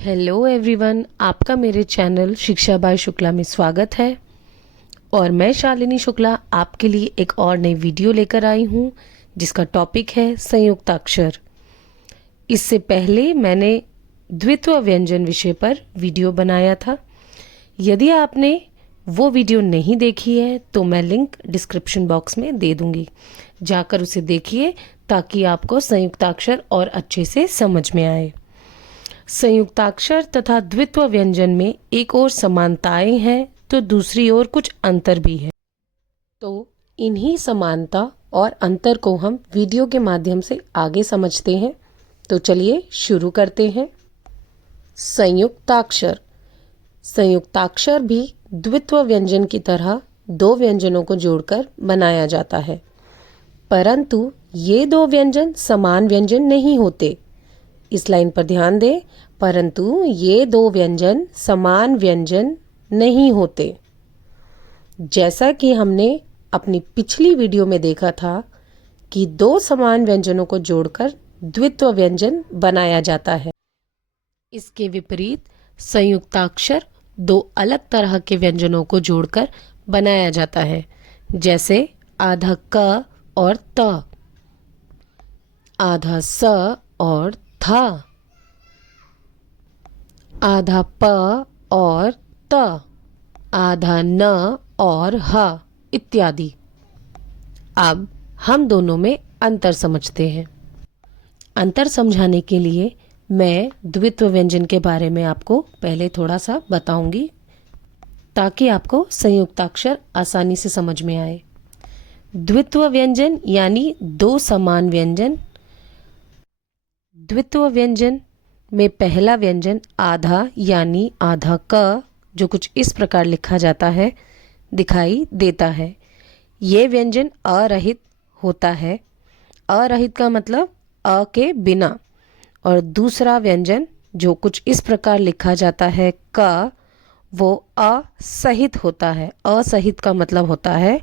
Hello everyone, आपका मेरे channel शिक्षा बाय शुक्ला में स्वागत है। और मैं शालिनी शुक्ला आपके लिए एक और नई वीडियो लेकर आई हूँ जिसका टॉपिक है संयुक्ताक्षर। इससे पहले मैंने द्वित्व व्यंजन विषय पर वीडियो बनाया था। यदि आपने वो वीडियो नहीं देखी है तो मैं लिंक डिस्क्रिप्शन बॉक्स में दे दूँगी, जाकर उसे देखिए ताकि आपको संयुक्ताक्षर और अच्छे से समझ में आए। संयुक्ताक्षर तथा द्वित्व व्यंजन में एक ओर समानताएं हैं तो दूसरी ओर कुछ अंतर भी है। तो इन्हीं समानता और अंतर को हम वीडियो के माध्यम से आगे समझते हैं। तो चलिए शुरू करते हैं। संयुक्ताक्षर। संयुक्ताक्षर भी द्वित्व व्यंजन की तरह दो व्यंजनों को जोड़कर बनाया जाता है, परंतु ये दो व्यंजन समान व्यंजन नहीं होते। इस लाइन पर ध्यान दें, परंतु ये दो व्यंजन समान व्यंजन नहीं होते। जैसा कि हमने अपनी पिछली वीडियो में देखा था कि दो समान व्यंजनों को जोड़कर द्वित्व व्यंजन बनाया जाता है। इसके विपरीत संयुक्ताक्षर दो अलग तरह के व्यंजनों को जोड़कर बनाया जाता है, जैसे आधा क और त, आधा स और था, आधा प और त, आधा न और ह इत्यादि। अब हम दोनों में अंतर समझते हैं। अंतर समझाने के लिए मैं द्वित्व व्यंजन के बारे में आपको पहले थोड़ा सा बताऊंगी ताकि आपको संयुक्ताक्षर आसानी से समझ में आए। द्वित्व व्यंजन यानी दो समान व्यंजन। द्वित्व व्यंजन में पहला व्यंजन आधा यानी आधा क, जो कुछ इस प्रकार लिखा जाता है, दिखाई देता है। ये व्यंजन अरहित होता है। अरहित का मतलब अ के बिना। और दूसरा व्यंजन जो कुछ इस प्रकार लिखा जाता है क, वो असहित होता है। असहित का मतलब होता है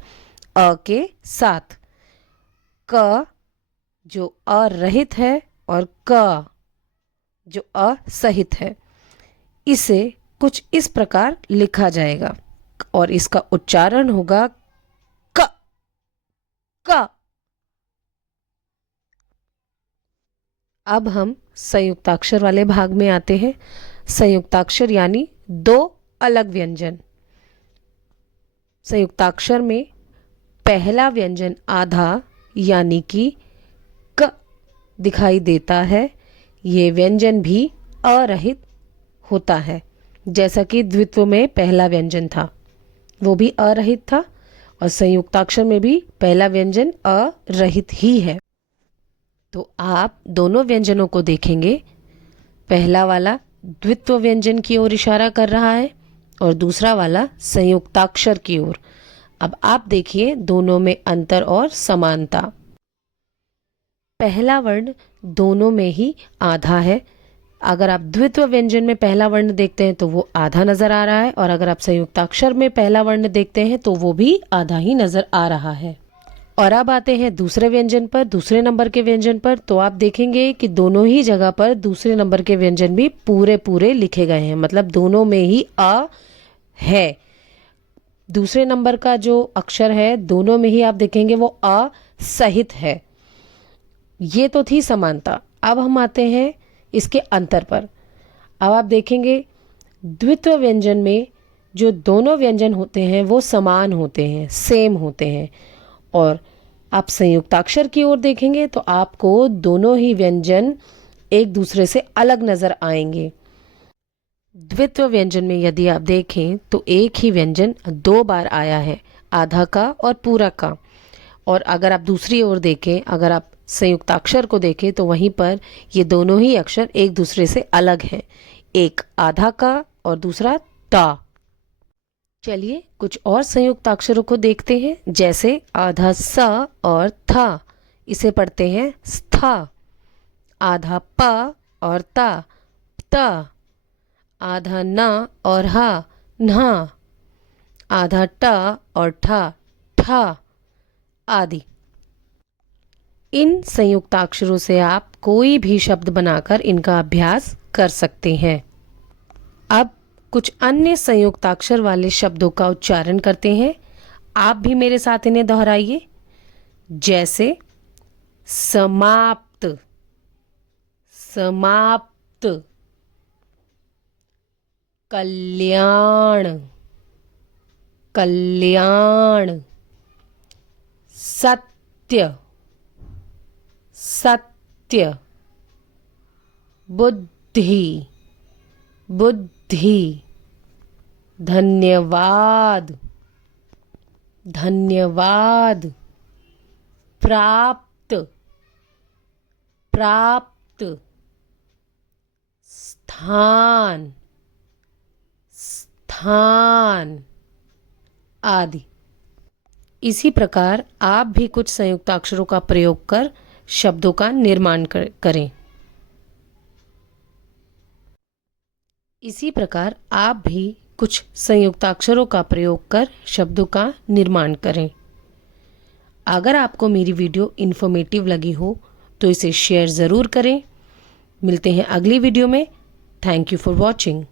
अ के साथ। क जो अरहित है और क जो असहित है, इसे कुछ इस प्रकार लिखा जाएगा और इसका उच्चारण होगा क क। अब हम संयुक्ताक्षर वाले भाग में आते हैं। संयुक्ताक्षर यानी दो अलग व्यंजन। संयुक्ताक्षर में पहला व्यंजन आधा यानी कि क दिखाई देता है। ये व्यंजन भी अरहित होता है, जैसा कि द्वित्व में पहला व्यंजन था वो भी अरहित था, और संयुक्ताक्षर में भी पहला व्यंजन अरहित ही है। तो आप दोनों व्यंजनों को देखेंगे। पहला वाला द्वित्व व्यंजन की ओर इशारा कर रहा है और दूसरा वाला संयुक्ताक्षर की ओर। अब आप देखिए दोनों में अंतर और समानता। पहला वर्ण दोनों में ही आधा है। अगर आप द्वित्व व्यंजन में पहला वर्ण देखते हैं तो वो आधा नजर आ रहा है, और अगर आप संयुक्ताक्षर में पहला वर्ण देखते हैं तो वो भी आधा ही नजर आ रहा है। और अब आते हैं दूसरे व्यंजन पर, दूसरे नंबर के व्यंजन पर। तो आप देखेंगे कि दोनों ही जगह पर दूसरे नंबर के व्यंजन भी पूरे पूरे लिखे गए हैं, मतलब दोनों में ही अ है। दूसरे नंबर का जो अक्षर है दोनों में ही आप देखेंगे वो अ सहित है। ये तो थी समानता। अब हम आते हैं इसके अंतर पर। अब आप देखेंगे द्वित्व व्यंजन में जो दोनों व्यंजन होते हैं वो समान होते हैं, सेम होते हैं, और आप संयुक्ताक्षर की ओर देखेंगे तो आपको दोनों ही व्यंजन एक दूसरे से अलग नजर आएंगे। द्वित्व व्यंजन में यदि आप देखें तो एक ही व्यंजन दो बार आया है, आधा का और पूरा का। और अगर आप दूसरी ओर देखें, अगर आप संयुक्ताक्षर को देखें तो वहीं पर ये दोनों ही अक्षर एक दूसरे से अलग हैं, एक आधा का और दूसरा ता। चलिए कुछ और संयुक्ताक्षरों को देखते हैं, जैसे आधा स और था, इसे पढ़ते हैं स्था। आधा प और ता, त। आधा न और हा, न्हा। आधा ट और ठा, ठा आदि। इन संयुक्ताक्षरों से आप कोई भी शब्द बनाकर इनका अभ्यास कर सकते हैं। अब कुछ अन्य संयुक्ताक्षर वाले शब्दों का उच्चारण करते हैं। आप भी मेरे साथ इन्हें दोहराइए। जैसे समाप्त, समाप्त, कल्याण, कल्याण, सत्य, सत्य, बुद्धि, बुद्धि, धन्यवाद, धन्यवाद, प्राप्त, प्राप्त, स्थान, स्थान आदि। इसी प्रकार आप भी कुछ संयुक्ताक्षरों का प्रयोग कर शब्दों का निर्माण करें। इसी प्रकार आप भी कुछ संयुक्ताक्षरों का प्रयोग कर शब्दों का निर्माण करें। अगर आपको मेरी वीडियो इन्फॉर्मेटिव लगी हो तो इसे शेयर ज़रूर करें। मिलते हैं अगली वीडियो में। Thank you for watching.